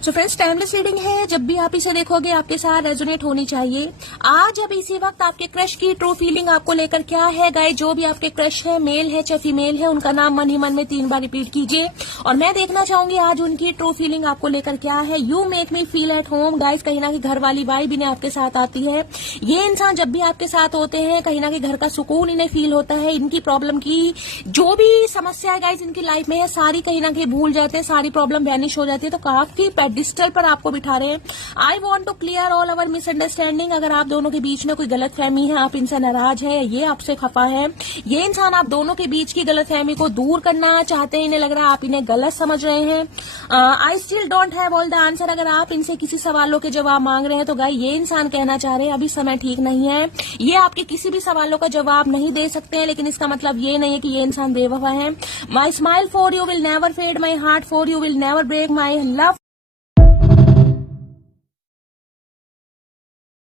So friends, timeless reading है। जब भी आप इसे देखोगे आपके साथ रेजोनेट होनी चाहिए। आज अब इसी वक्त आपके क्रश की ट्रू फीलिंग आपको लेकर क्या है गाइस। जो भी आपके क्रश है, मेल है चाहे फीमेल है, उनका नाम मन ही मन में 3 बार रिपीट कीजिए और मैं देखना चाहूंगी आज उनकी ट्रू फीलिंग आपको लेकर क्या है। You make me feel at home guys. कहीं ना कहीं घर वाली वाइब इन्हें आपके साथ आती है। ये इंसान जब भी आपके साथ होते हैं कहीं ना कहीं घर का सुकून इन्हें फील होता है। इनकी प्रॉब्लम की जो भी समस्या है गाइस इनकी लाइफ में है, सारी कहीं ना कहीं भूल जाते हैं, सारी प्रॉब्लम वैनिश हो जाती है। तो काफी पेडिस्टल पर आपको बिठा रहे हैं। I want to clear all our misunderstanding. अगर आप दोनों के बीच में कोई गलतफहमी है, आप इनसे नाराज है, ये आपसे खफा है, ये इंसान आप दोनों के बीच की गलतफहमी को दूर करना चाहते हैं, इन्हें लग रहा है आप इन्हें गलत समझ रहे हैं। I still don't have all the answer. अगर आप इनसे किसी सवालों के जवाब मांग रहे हैं तो गाइस ये इंसान कहना चाह रहे हैं अभी समय ठीक नहीं है। ये आपके किसी भी सवालों का जवाब नहीं दे सकते हैं, लेकिन इसका मतलब ये नहीं है कि ये इंसान बेवफा है। My smile for you will never fade, my heart for you will never break, my love